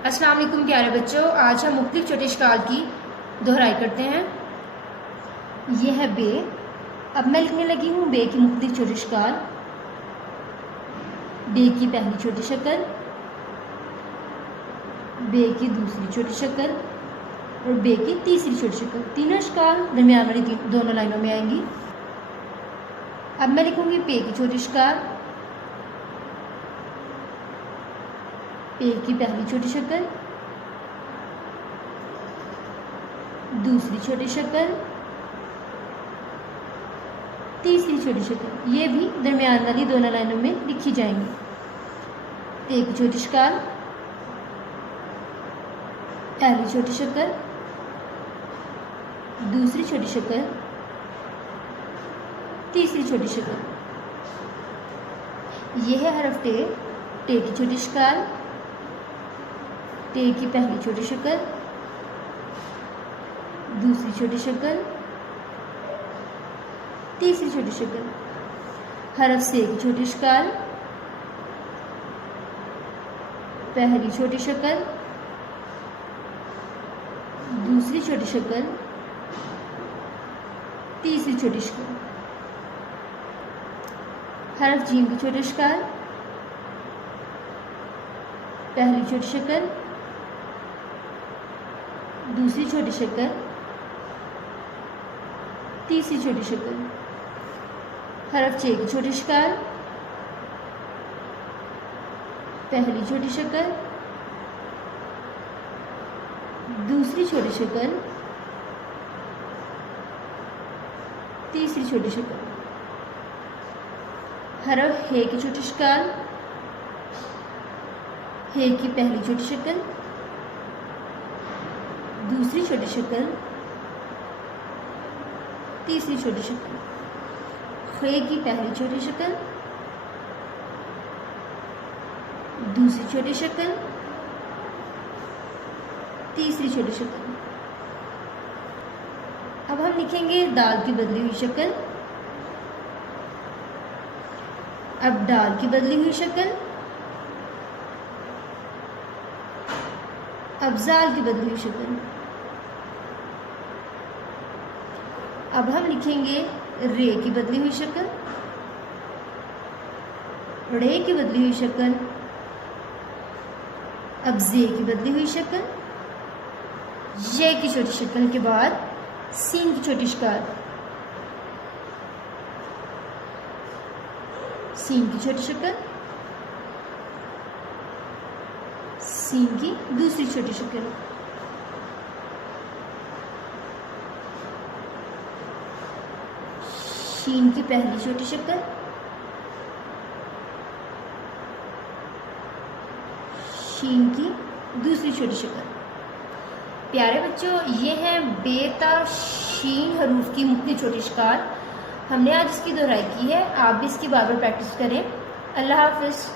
अस्सलाम वालेकुम प्यारे बच्चों, आज हम मुख्तलिफ छोटे इश्काल की दोहराई करते हैं। यह है बे। अब मैं लिखने लगी हूँ बे की मुख्तलिफ छोटे इश्काल। बे की पहली छोटी शक्ल, बे की दूसरी छोटी शक्ल और बे की तीसरी छोटी शक्ल। तीनों इश्काल दरमियान वाली दोनों लाइनों में आएंगी। अब मैं लिखूंगी पे की छोटी इश्काल। पे की पहली छोटी शक्ल, दूसरी छोटी शक्ल, तीसरी छोटी शक्ल। ये भी दरमियान वाली दोनों लाइनों में लिखी जाएंगी। पे की छोटी इश्काल, पहली छोटी शक्ल, दूसरी छोटी शक्ल, तीसरी छोटी शक्ल। यह है हरफ टे। टे की छोटी इश्काल, टे की पहली छोटी शक्ल, दूसरी छोटी शक्ल, तीसरी छोटी शक्ल। हरफ से की छोटी इश्काल, पहली छोटी शक्ल, दूसरी छोटी शक्ल, तीसरी छोटी शक्ल। हरफ जीम की छोटी इश्काल, पहली छोटी शक्ल, दूसरी छोटी शक्ल, तीसरी छोटी शक्ल। हरफ चे की छोटी इश्काल, पहली छोटी शक्ल, दूसरी छोटी शक्ल, तीसरी छोटी शक्ल। हरफ हे की छोटी इश्काल, हे की पहली छोटी शक्ल, दूसरी छोटी शक्ल, तीसरी छोटी शक्ल। खे की पहली छोटी शक्ल, दूसरी छोटी शक्ल, तीसरी छोटी शक्ल। अब हम लिखेंगे दाल की बदली हुई शक्ल। अब दाल की बदली हुई शक्ल, अब जाल की बदली हुई शक्ल। अब हम लिखेंगे रे की बदली हुई शक्ल, रे की बदली हुई शक्ल, अब जे की बदली हुई शक्ल। ये की छोटी शक्ल के बाद सीन की छोटी इश्काल, सीन की छोटी शक्ल, सीन की दूसरी छोटी शक्ल। शीन की पहली छोटी शक्ल, शीन की दूसरी छोटी शक्ल। प्यारे बच्चों, ये है बेता शीन हरूफ की मुख्तलिफ छोटी इश्काल। हमने आज इसकी दोहराई की है। आप भी इसकी बार बार प्रैक्टिस करें। अल्लाह हाफिज़।